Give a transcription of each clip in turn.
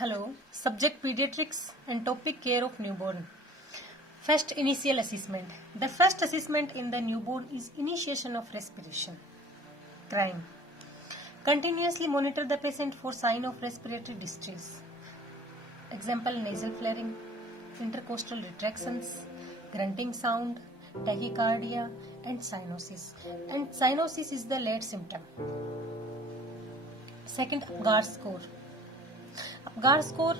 Hello, subject pediatrics and topic care of newborn. First initial assessment. The first assessment in the newborn is initiation of respiration. Crime. Continuously monitor the patient for sign of respiratory distress. Example, nasal flaring, intercostal retractions, grunting sound, tachycardia and cyanosis. And cyanosis is the late symptom. Second, Apgar score. Apgar score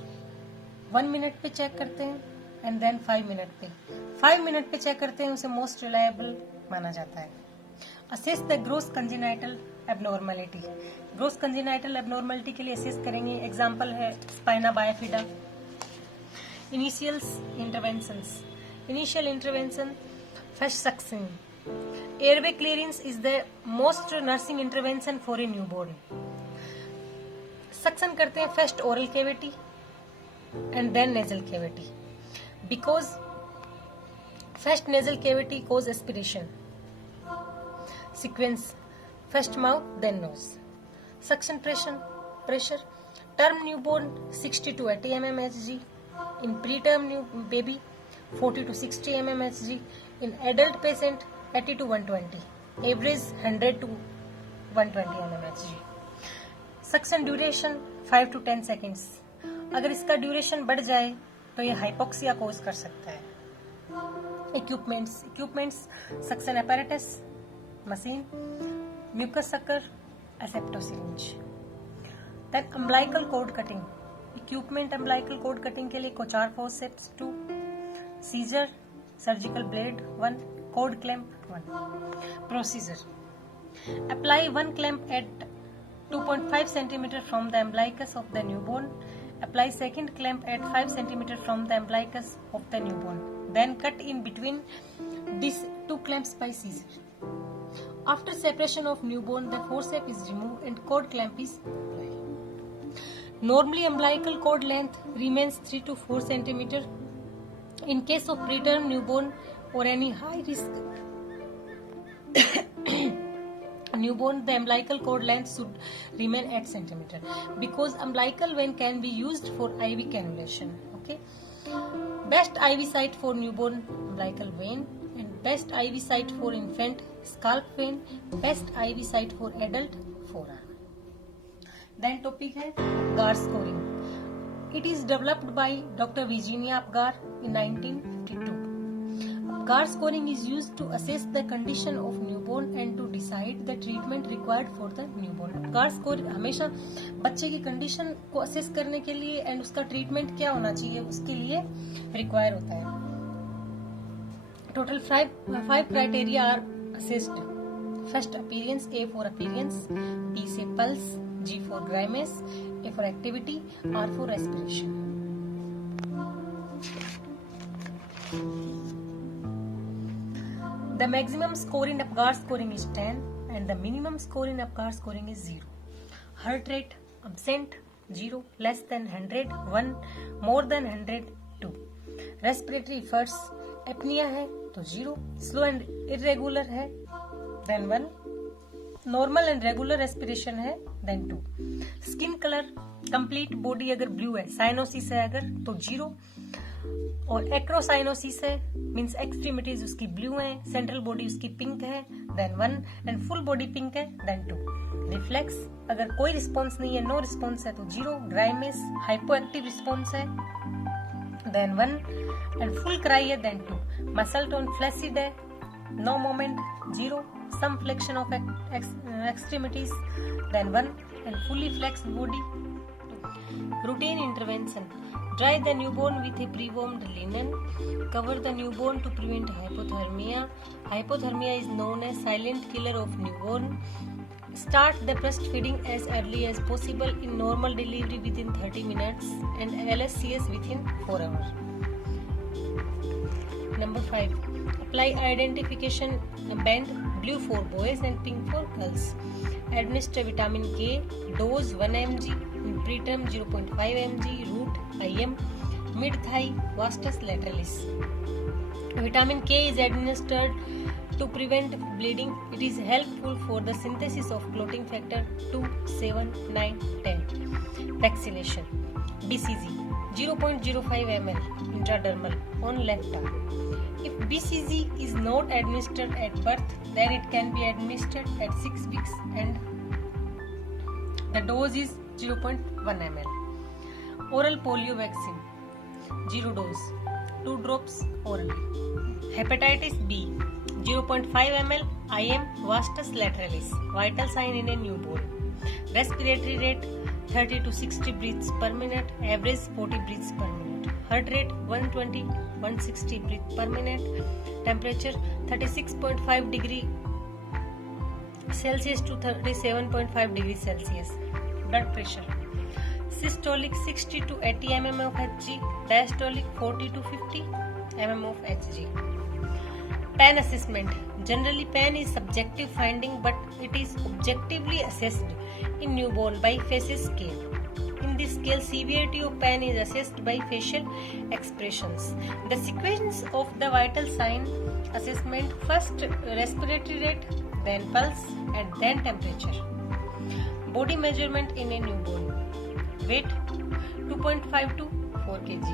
1 minute पे check करते हैं and then 5 minute पे 5 minute पे check करते हैं, उसे most reliable माना जाता है. Assess the gross congenital abnormality. Gross congenital abnormality के लिए असेस करेंगे. एग्जांपल है spina bifida. Initials interventions. Initial intervention first suction. Airway clearance is the most nursing intervention for a newborn. Suction करते हैं first oral cavity and then nasal cavity because first nasal cavity cause aspiration. Sequence first mouth then nose. Suction pressure term newborn 60 to 80 mmHg. In preterm new baby 40 to 60 mmHg. In adult patient 80 to 120. Average 100 to 120 mmHg. Suction duration 5 to 10 seconds. अगर इसका duration बढ़ जाए तो ये hypoxia कोज कर सकता है. Equipments suction apparatus, machine, mucus sucker, asepto syringe. Then umbilical cord cutting. Equipment umbilical cord cutting के लिए Kocher forceps 2, scissor, surgical blade 1, cord clamp 1. Procedure. Apply 1 clamp at 2.5 cm from the umbilicus of the newborn. Apply second clamp at 5 cm from the umbilicus of the newborn. Then cut in between these 2 clamps by scissor. After separation of newborn, the forceps is removed and cord clamp is applied. Normally, umbilical cord length remains 3 to 4 cm. In case of preterm newborn or any high risk newborn, the umbilical cord length should remain 8 cm because umbilical vein can be used for IV cannulation. Okay. Best IV site for newborn umbilical vein and best IV site for infant scalp vein. Best IV site for adult forearm. Then topic है Apgar scoring. It is developed by Dr. Virginia Apgar in 1952. Apgar scoring is used to assess the condition of newborn and to decide the treatment required for the newborn. Apgar score हमेशा बच्चे की condition को assess करने के लिए and उसका treatment क्या होना चाहिए उसके लिए रिक्वायर होता है. Total 5 criteria are assessed. First appearance. A for appearance, B से pulse, G for grimace, A for activity, R for respiration. The maximum score in Apgar scoring is 10 and the minimum score in Apgar scoring is 0. Heart rate absent 0, less than 100 1, more than 100 2. Respiratory efforts apnea है तो 0, slow and irregular है then 1, normal and regular respiration है then 2. Skin color complete body अगर blue है, cyanosis है अगर तो 0 और एक्रोसाइनोसिस है मीन्स एक्सट्रीमिटीज उसकी ब्लू है, सेंट्रल बॉडी उसकी पिंक है then 1 and full body pink है देन 2. रिफ्लेक्स अगर कोई रिस्पॉन्स नहीं है, नो रिस्पॉन्स है तो 0. ग्राइमेस हाइपोएक्टिव रिस्पॉन्स है देन 1 एंड फुल क्राई है देन 2. मसल टोन फ्लैसिड है, no moment 0. Some flexion of extremities then 1 and fully flexed body. Routine intervention. Dry the newborn with a pre-warmed linen. Cover the newborn to prevent hypothermia. Hypothermia is known as silent killer of newborn. Start the breastfeeding as early as possible in normal delivery within 30 minutes and LSCS within 4 hours. Number 5. Apply identification band, blue for boys and pink for girls. Administer vitamin K, dose 1 mg, in preterm 0.5 mg, root IM, mid-thigh, vastus lateralis. Vitamin K is administered to prevent bleeding. It is helpful for the synthesis of clotting factor 2, 7, 9, 10. Vaccination. BCG 0.05 ml intradermal on left arm. If BCG is not administered at birth, then it can be administered at 6 weeks and the dose is 0.1 ml. Oral polio vaccine 0 dose 2 drops orally. Hepatitis B 0.5 ml IM vastus lateralis, vital sign in a newborn. Respiratory rate 30 to 60 breaths per minute, average 40 breaths per minute. Heart rate 120-160 breaths per minute. Temperature 36.5 degree Celsius to 37.5 degrees Celsius. Blood pressure systolic 60 to 80 mm of Hg, diastolic 40 to 50 mm of Hg. PAN assessment. Generally, PAN is subjective finding, but it is objectively assessed in newborn by faces scale. In this scale, severity of PAN is assessed by facial expressions. The sequence of the vital sign assessment: first respiratory rate, then pulse, and then temperature. Body measurement in a newborn: weight 2.5 to 4 kg,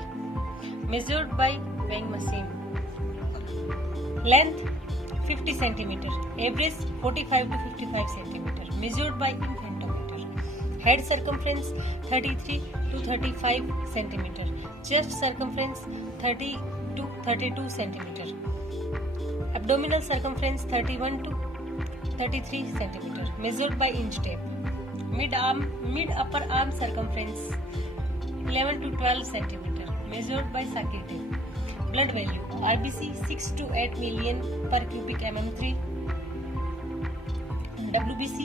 measured by weighing machine. Length 50 cm, average 45 to 55 cm, measured by infantometer. Head circumference 33 to 35 cm, chest circumference 30 to 32 cm, abdominal circumference 31 to 33 cm, measured by inch tape. Mid-upper arm circumference 11 to 12 cm, measured by Sankey tape. Blood value: RBC 6 to 8 million per cubic mm3, WBC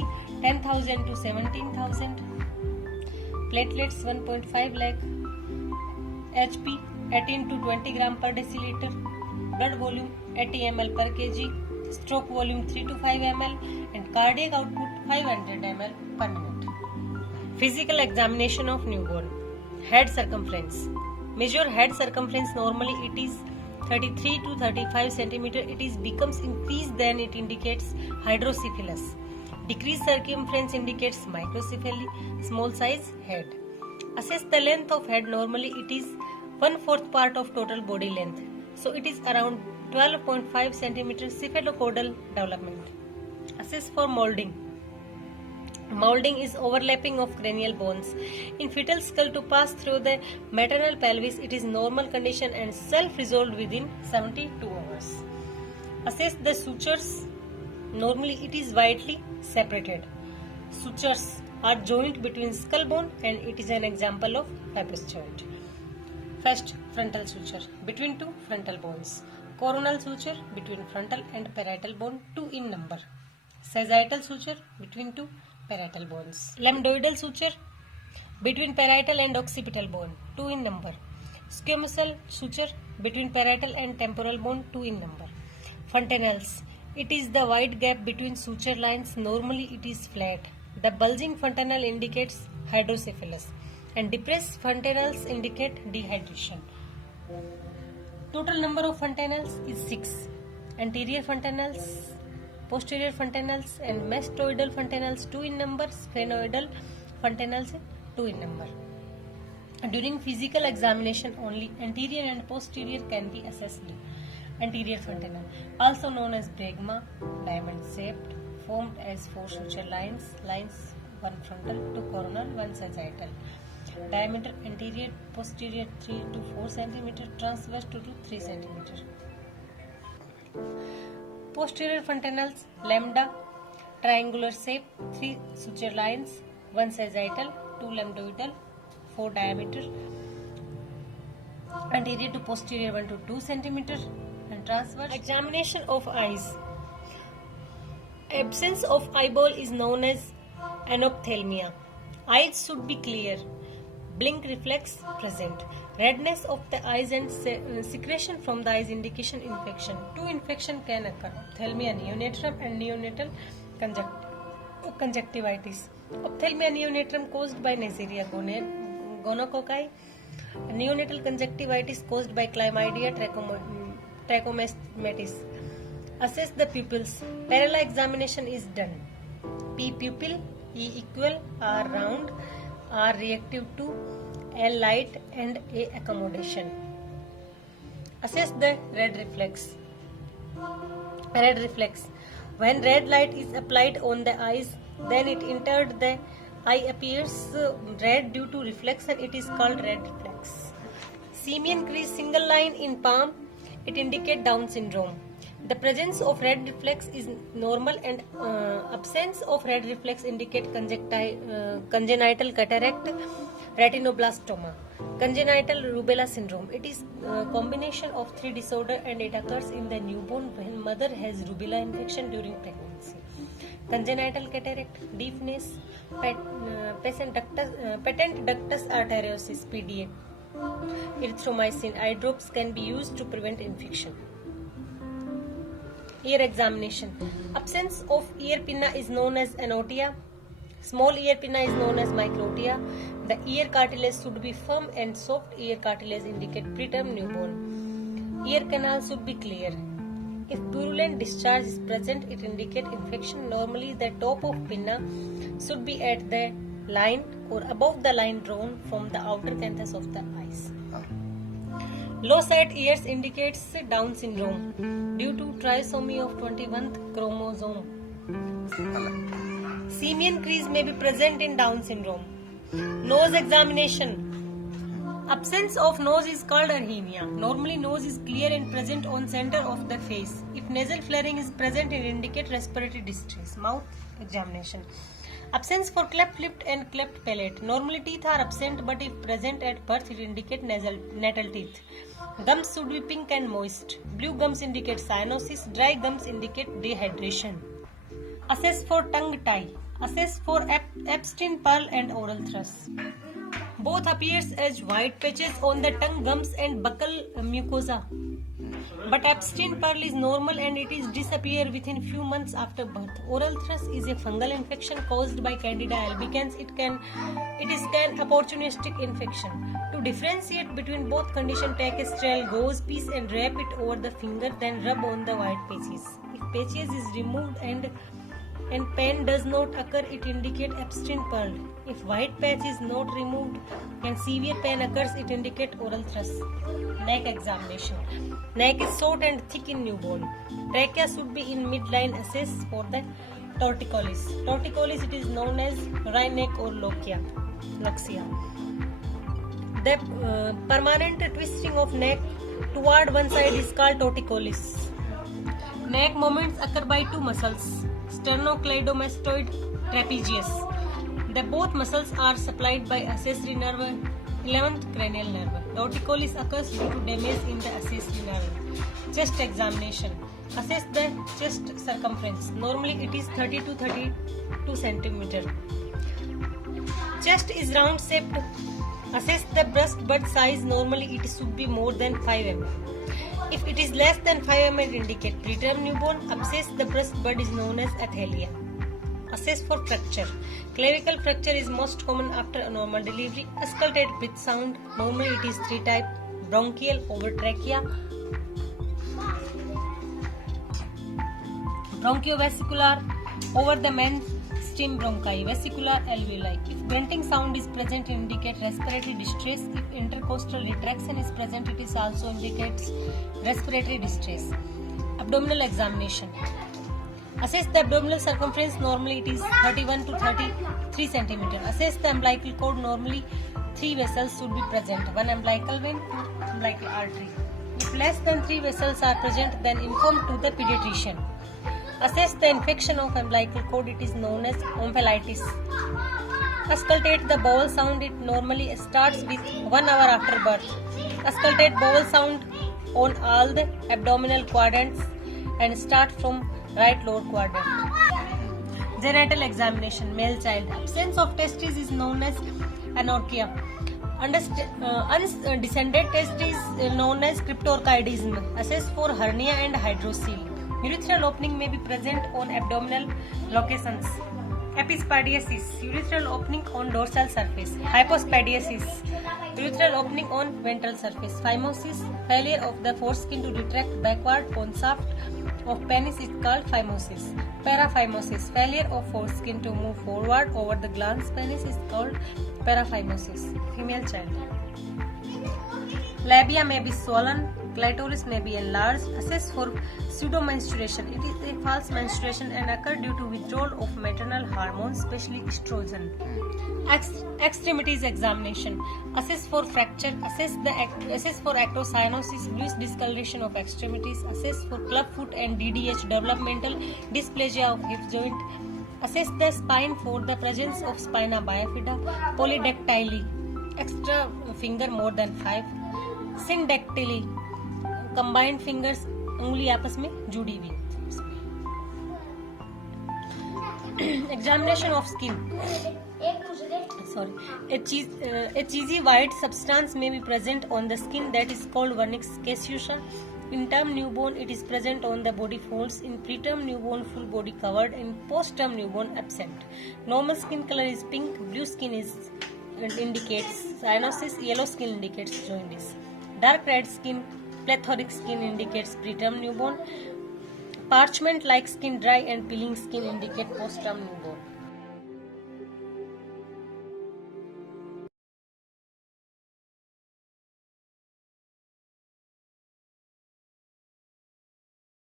10,000 to 17,000, platelets 1.5 lakh, HP 18 to 20 gram per deciliter, blood volume 80 ml per kg, stroke volume 3 to 5 ml, and cardiac output 500 ml per minute. Physical examination of newborn. Head circumference. Measure head circumference. Normally it is 33 to 35 cm. It is becomes increased, then it indicates hydrocephalus. Decreased circumference indicates microcephaly, small size head. Assess the length of head. Normally it is 1/4 part of total body length, so it is around 12.5 cm. Cephalocaudal development. Assess for molding. Molding is overlapping of cranial bones. In fetal skull to pass through the maternal pelvis, it is normal condition and self-resolved within 72 hours. Assess the sutures. Normally it is widely separated. Sutures are joint between skull bone and it is an example of fibrous joint. First, frontal suture between two frontal bones. Coronal suture between frontal and parietal bone, 2 in number. Sagittal suture between two parietal bones. Lambdoidal suture between parietal and occipital bone, 2 in number. Squamosal suture between parietal and temporal bone, 2 in number. Fontanelles. It is the wide gap between suture lines. Normally it is flat. The bulging fontanelle indicates hydrocephalus and depressed fontanelles indicate dehydration. Total number of fontanelles is 6. Anterior fontanelles, posterior fontanelles and mastoidal fontanelles 2 in number, sphenoidal fontanelles 2 in number. During physical examination only anterior and posterior can be assessed. Anterior fontanelle, also known as bregma, diamond shaped, formed as 4 suture lines, 1 frontal, 2 coronal, 1 sagittal. Diameter anterior posterior 3 to 4 cm, transverse 2 to 3 cm. Posterior fontanelles, lambda, triangular shape, 3 suture lines, 1 sagittal, 2 lambdoidal, 4 diameter. Anterior to posterior 1 to 2 cm and transverse. Examination of eyes. Absence of eyeball is known as anophthalmia. Eyes should be clear. Blink reflex present. Redness of the eyes and secretion from the eyes indication infection. 2 infection can occur: ophthalmia neonatum and neonatal conjunctivitis. Ophthalmia neonatum caused by Neisseria gonococci. Neonatal conjunctivitis caused by Chlamydia trachomatis. Assess the pupils. Parallel examination is done. P pupil, E equal, R round, R reactive to L light and A accommodation. Assess the red reflex. Red reflex. When red light is applied on the eyes, then it entered the eye appears red due to reflection. It is called red reflex. Simian crease single line in palm. It indicates Down syndrome. The presence of red reflex is normal and absence of red reflex indicate congenital cataract, retinoblastoma, congenital rubella syndrome. It is a combination of three disorders and it occurs in the newborn when mother has rubella infection during pregnancy. Congenital cataract, deafness, patent ductus arteriosus (PDA). Erythromycin eye drops can be used to prevent infection. Ear examination. Absence of ear pinna is known as anotia. Small ear pinna is known as microtia. The ear cartilage should be firm and soft ear cartilage indicate preterm newborn. Ear canal should be clear. If purulent discharge is present, it indicates infection. Normally, the top of pinna should be at the line or above the line drawn from the outer canthus of the eyes. Low sight ears indicates Down syndrome due to trisomy of 21th chromosome. Simian crease may be present in Down syndrome. Nose examination. Absence of nose is called arrhythmia. Normally nose is clear and present on center of the face. If nasal flaring is present, it indicates respiratory distress. Mouth examination. Absence for cleft lip and cleft palate. Normally teeth are absent, but if present at birth, it indicates natal teeth. Gums should be pink and moist. Blue gums indicate cyanosis. Dry gums indicate dehydration. Assess for tongue tie. Assess for Epstein pearl and oral thrush. Both appears as white patches on the tongue, gums and buccal mucosa. But Epstein pearl is normal and it is disappear within few months after birth. Oral thrush is a fungal infection caused by Candida albicans. It is an opportunistic infection. To differentiate between both conditions, take a sterile gauze piece and wrap it over the finger, then rub on the white patches. If patches is removed and pain does not occur, it indicates Epstein pearl. If white patch is not removed and severe pain occurs, it indicates oral thrush. Neck examination. Neck is short and thick in newborn. Trachea should be in midline. Assess for the torticollis. Torticollis, it is known as wry neck or loxia. The permanent twisting of neck toward one side is called torticollis. Neck movements occur by two muscles, sternocleidomastoid trapezius. The both muscles are supplied by accessory nerve, 11th cranial nerve. Torticollis occurs due to damage in the accessory nerve. Chest examination. Assess the chest circumference. Normally it is 30 to 32 cm. Chest is round shaped. Assess the breast bud size. Normally it should be more than 5 mm. If it is less than 5 mm, it indicates preterm newborn. Abscess the breast bud is known as athalia. Assess for fracture. Clavicle fracture is most common after a normal delivery. Auscultate breath sound. Normally it is 3 types: bronchial, over trachea, bronchiovesicular, over the main stem bronchi, vesicular alveoli. If grunting sound is present, it indicates respiratory distress. If intercostal retraction is present, it is also indicates respiratory distress. Abdominal examination. Assess the abdominal circumference. Normally it is 31 to 33 cm. Assess the umbilical cord. Normally 3 vessels should be present. 1 umbilical vein, 2 umbilical artery. If less than 3 vessels are present, then inform to the pediatrician. Assess the infection of umbilical cord. It is known as omphalitis. Auscultate the bowel sound. It normally starts with 1 hour after birth. Auscultate bowel sound on all the abdominal quadrants and start from right lower quadrant. Genital examination. Male child. Absence of testes is known as anorchia. Undescended testes is known as cryptorchidism. Assess for hernia and hydrocele. Urethral opening may be present on abdominal locations. Epispadiasis. Urethral opening on dorsal surface. Hypospadiasis. Urethral opening on ventral surface. Phimosis. Failure of the foreskin to retract backward on shaft of penis is called phimosis. Paraphimosis, failure of foreskin to move forward over the glans penis is called paraphimosis. Female child. Labia may be swollen, clitoris may be enlarged. Assess for pseudomenstruation. It is a false menstruation and occur due to withdrawal of maternal hormones, especially estrogen. Extremities examination. Assess for fracture. Assess for ectocyanosis, bluish discoloration of extremities. Assess for clubfoot and DDH, developmental dysplasia of hip joint. Assess the spine for the presence of spina bifida. Polydactyly, extra finger more than 5. Syndactyly, combined fingers, उंगली आपस में जुड़ी हुई. Examination of skin. A cheesy white substance may be present on the skin that is called vernix caseosa. In term newborn, it is present on the body folds. In preterm newborn, full body covered. In post-term newborn, absent. Normal skin color is pink. Blue skin indicates cyanosis. Yellow skin indicates jaundice. Dark red skin, plethoric skin indicates preterm newborn. Parchment-like skin, dry and peeling skin indicate post-term newborn.